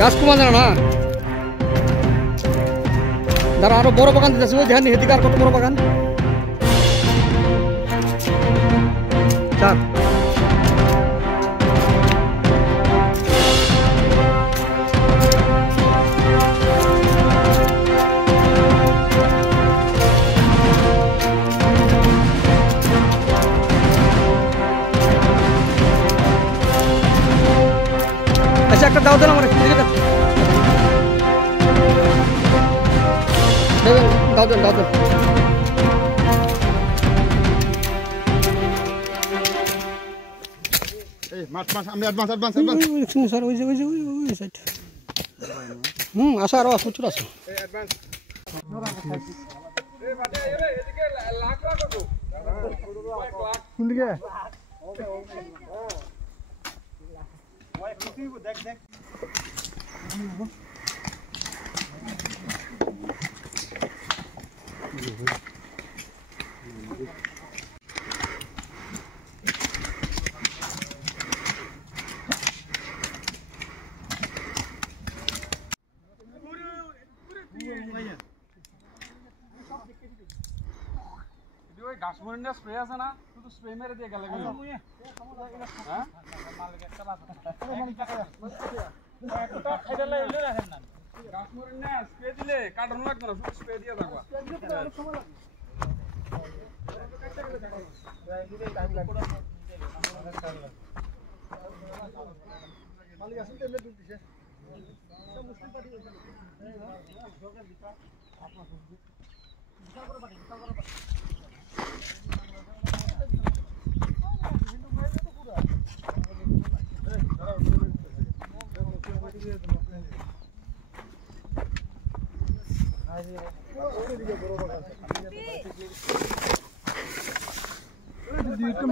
গাছ কমা জানো না দাঁড়া আরো বড় বাগান দিতেছে ওই ধ্যান হেদিকে আর কত বড় বাগান চার আচ্ছা একটা দাও দেন আমার দাও দেন স্যার ওই সাইড আসা আরো প্রচুর আছে গাছ মরিনা স্প্রে আছে না শুধু স্প্রে মেরে দিয়ে গেলে গাছ মরিনা স্প্রে দিলে কাটানো লাগবে না শুধু স্প্রে দিয়ে থাকবা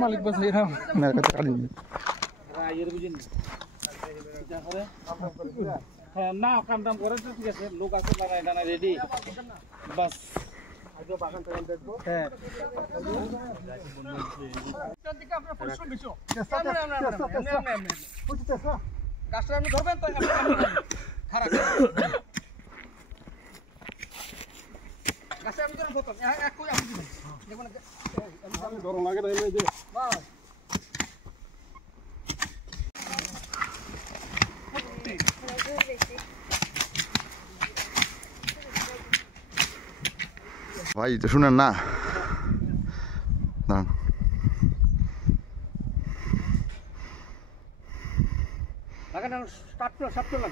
মালিক বসে না কাম টাম করে তো ঠিক আছে লোক আছে লাগাই দানা রেডি বাস গাছটা আপনি ধরবেন তো খারাপ গাছে আমি ধরুন প্রথম এক কই আপনি দিবেন দেখুন আমি ধরুন লাগে না এই যে বাস ভাই তো শুনেন না দাঁড়ান লাগানো স্টার্ট করো